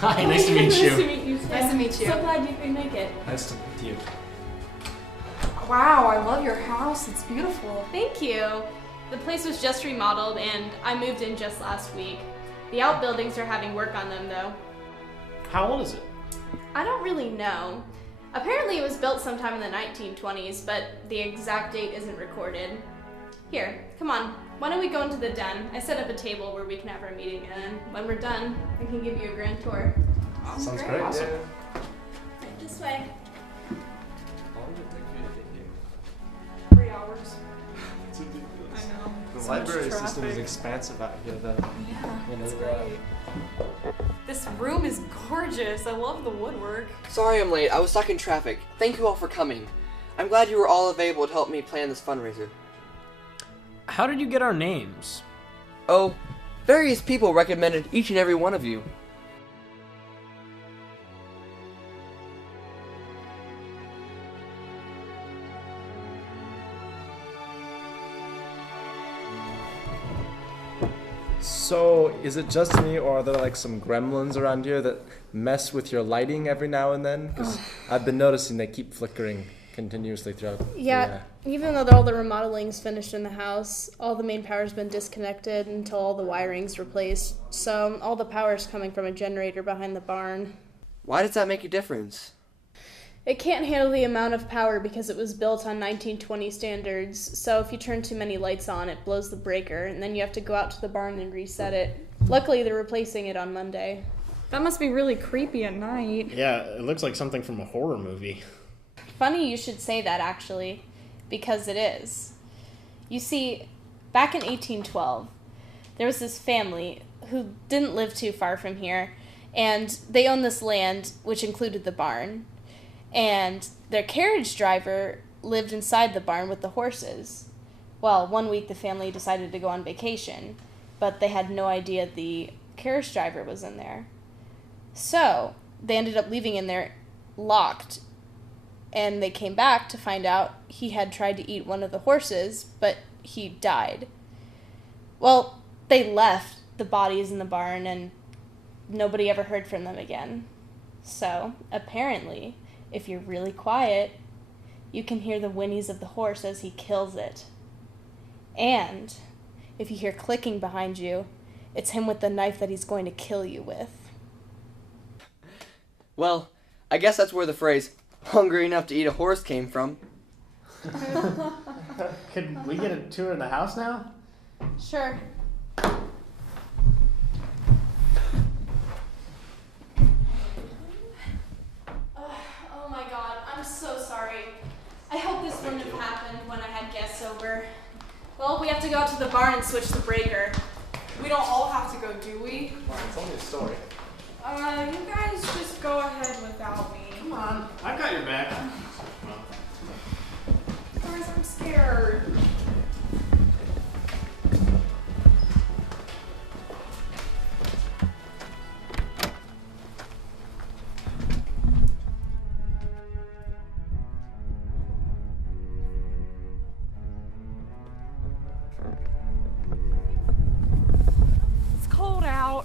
Hi, nice to meet you. Nice to meet you. Nice to meet you. So glad you could make it. Nice to meet you. Wow, I love your house. It's beautiful. Thank you. The place was just remodeled and I moved in just last week. The outbuildings are having work on them though. How old is it? I don't really know. Apparently it was built sometime in the 1920s, but the exact date isn't recorded. Here, come on. Why don't we go into the den? I set up a table where we can have our meeting, and when we're done, I can give you a grand tour. Sounds great. Awesome. Right this way. How long did it take for you to get here? 3 hours. It's ridiculous. I know. The So much library system is traffic. expansive out here, though. Yeah, it's great. This room is gorgeous. I love the woodwork. Sorry I'm late. I was stuck in traffic. Thank you all for coming. I'm glad you were all available to help me plan this fundraiser. How did you get our names? Oh, various people recommended each and every one of you. So, is it just me, or are there like some gremlins around here that mess with your lighting every now and then? Because I've been noticing they keep flickering continuously throughout. Yeah, even though all the remodeling's finished in the house, all the main power's been disconnected until all the wiring's replaced. So all the power's coming from a generator behind the barn. Why does that make a difference? It can't handle the amount of power because it was built on 1920 standards, so if you turn too many lights on, it blows the breaker, and then you have to go out to the barn and reset it. Luckily, they're replacing it on Monday. That must be really creepy at night. Yeah, it looks like something from a horror movie. Funny you should say that, actually, because it is. You see, back in 1812, there was this family who didn't live too far from here, and they owned this land, which included the barn. And their carriage driver lived inside the barn with the horses. Well, one week the family decided to go on vacation, but they had no idea the carriage driver was in there. So they ended up leaving in there locked, and they came back to find out he had tried to eat one of the horses, but he died. Well, they left the bodies in the barn, and nobody ever heard from them again. So, apparently, if you're really quiet, you can hear the whinnies of the horse as he kills it. And if you hear clicking behind you, it's him with the knife that he's going to kill you with. Well, I guess that's where the phrase, hungry enough to eat a horse, came from. Could we get a tour of the house now? Sure. Oh my god, I'm so sorry. I hope this wouldn't have happened when I had guests over. Well, we have to go out to the barn and switch the breaker. We don't all have to go, do we? Well, it's only a story. You guys just go ahead without me. Come on, I've got your back. Guys, I'm scared. It's cold out.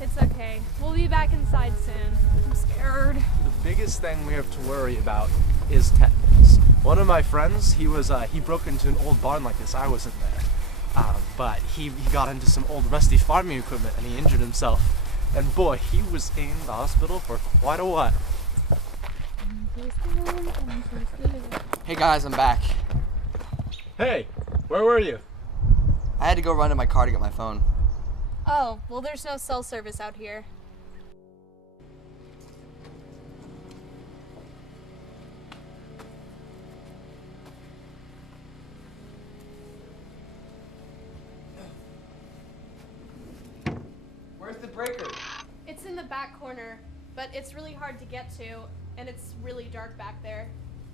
It's okay. We'll be back inside soon. I'm scared. The biggest thing we have to worry about is tetanus. One of my friends, he broke into an old barn like this. I wasn't there. But he got into some old rusty farming equipment and he injured himself. And boy, he was in the hospital for quite a while. Hey guys, I'm back. Hey, where were you? I had to go run to my car to get my phone. Oh, well, there's no cell service out here. the breaker? It's in the back corner, but it's really hard to get to, and it's really dark back there.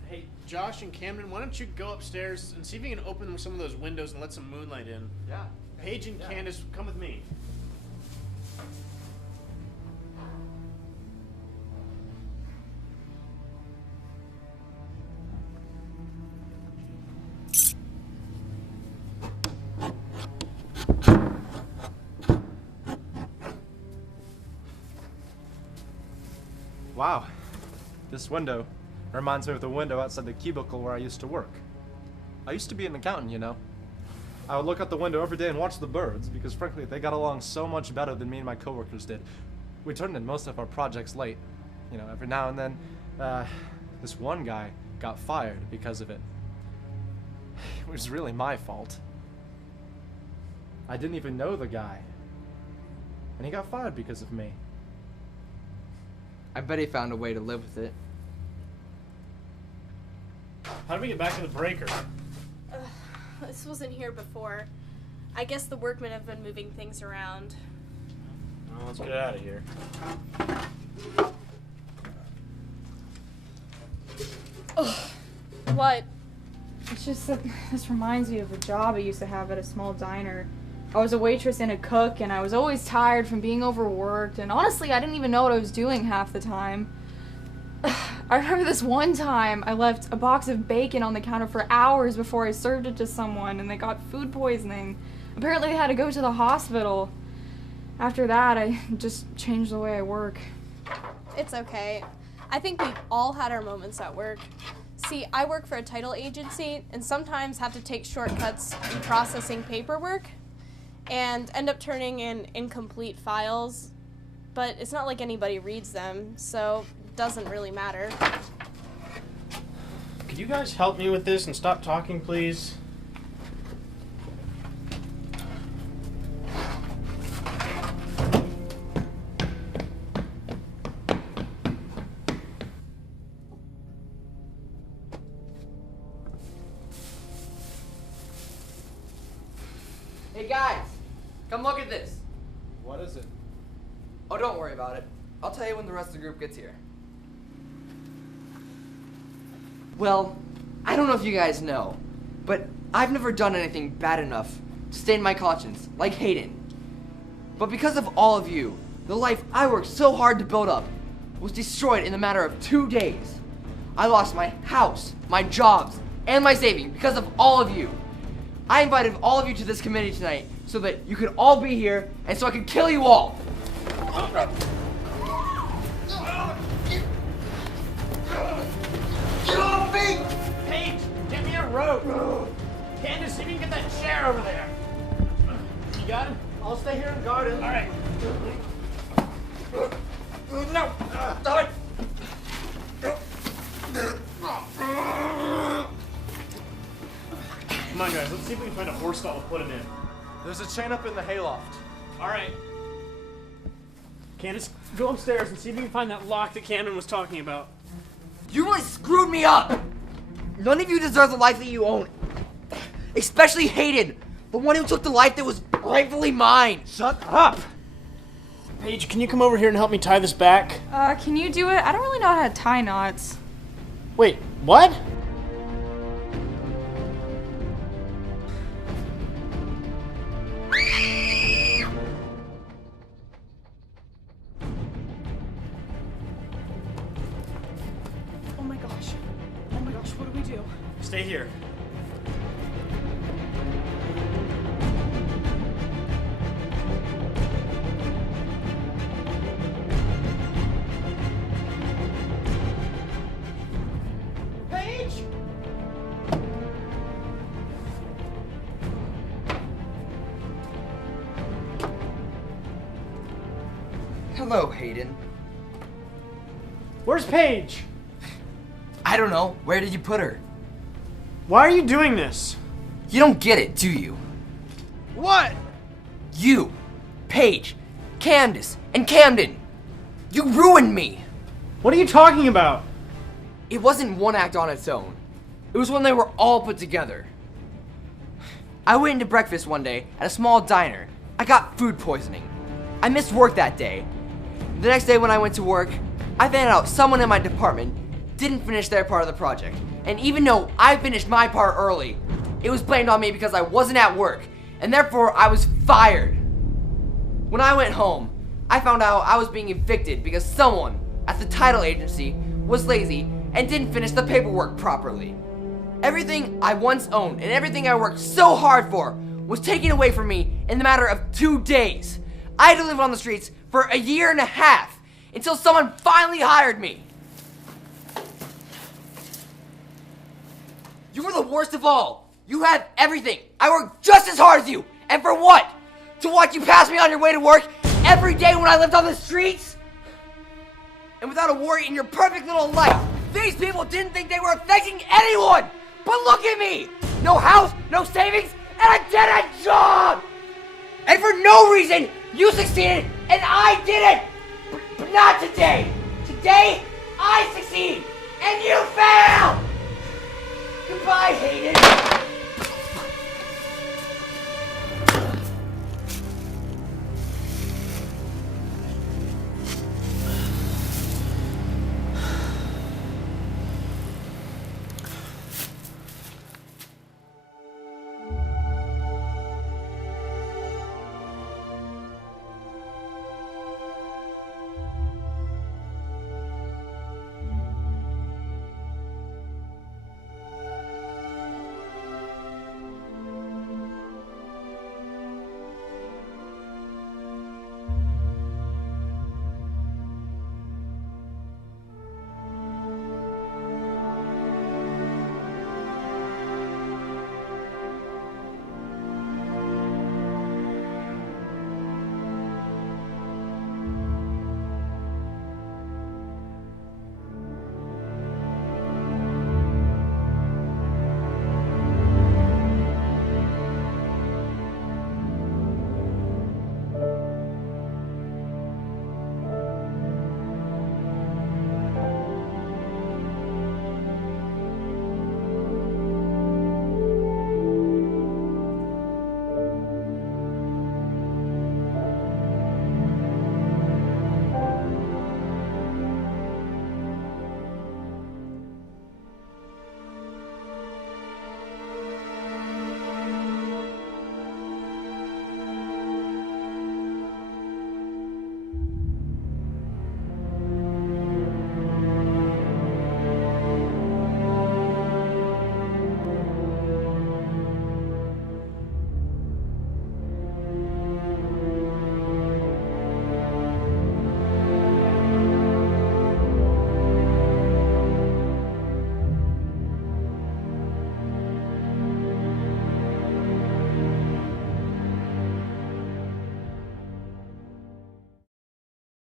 Hey, Josh and Camden, why don't you go upstairs and see if you can open some of those windows and let some moonlight in? Yeah. Paige and Candace, come with me. Wow. This window reminds me of the window outside the cubicle where I used to work. I used to be an accountant, you know. I would look out the window every day and watch the birds because frankly they got along so much better than me and my coworkers did. We turned in most of our projects late. You know, every now and then, this one guy got fired because of it. It was really my fault. I didn't even know the guy. And he got fired because of me. I bet he found a way to live with it. How do we get back to the breaker? This wasn't here before. I guess the workmen have been moving things around. Well, let's get out of here. What? It's just that this reminds me of a job I used to have at a small diner. I was a waitress and a cook, and I was always tired from being overworked, and honestly, I didn't even know what I was doing half the time. I remember this one time I left a box of bacon on the counter for hours before I served it to someone, and they got food poisoning. Apparently they had to go to the hospital. After that, I just changed the way I work. It's okay. I think we've all had our moments at work. See, I work for a title agency and sometimes have to take shortcuts in processing paperwork and end up turning in incomplete files, but it's not like anybody reads them, so it doesn't really matter. Could you guys help me with this and stop talking, please? Hey guys, come look at this. What is it? Oh, don't worry about it. I'll tell you when the rest of the group gets here. Well, I don't know if you guys know, but I've never done anything bad enough to stain my conscience, like Hayden. But because of all of you, the life I worked so hard to build up was destroyed in a matter of 2 days. I lost my house, my jobs, and my savings because of all of you. I invited all of you to this committee tonight so that you could all be here and so I could kill you all. Get off me! Paige, get me a rope! Candace, see if you can get that chair over there. You got him? I'll stay here and guard him. All right. No! Stop it! Come on, guys. Let's see if we can find a horse stall to put him in. There's a chain up in the hayloft. All right. Candace, go upstairs and see if you can find that lock that Camden was talking about. You really screwed me up! None of you deserve the life that you own. Especially Hayden, the one who took the life that was rightfully mine. Shut up! Paige, can you come over here and help me tie this back? Can you do it? I don't really know how to tie knots. Wait, what? Oh my gosh. Oh my gosh, what do we do? Stay here. Paige! Hello, Hayden. Where's Paige? I don't know. Where did you put her? Why are you doing this? You don't get it, do you? What? You, Paige, Candace, and Camden. You ruined me. What are you talking about? It wasn't one act on its own. It was when they were all put together. I went into breakfast one day at a small diner. I got food poisoning. I missed work that day. The next day when I went to work, I found out someone in my department didn't finish their part of the project. And even though I finished my part early, it was blamed on me because I wasn't at work, and therefore I was fired. When I went home, I found out I was being evicted because someone at the title agency was lazy and didn't finish the paperwork properly. Everything I once owned and everything I worked so hard for was taken away from me in the matter of 2 days. I had to live on the streets for a year and a half until someone finally hired me. You were the worst of all. You had everything. I worked just as hard as you. And for what? To watch you pass me on your way to work every day when I lived on the streets? And without a worry in your perfect little life, these people didn't think they were affecting anyone. But look at me. No house, no savings, and a dead-end job. And for no reason, you succeeded and I didn't. But not today. Today, I succeed and you fail.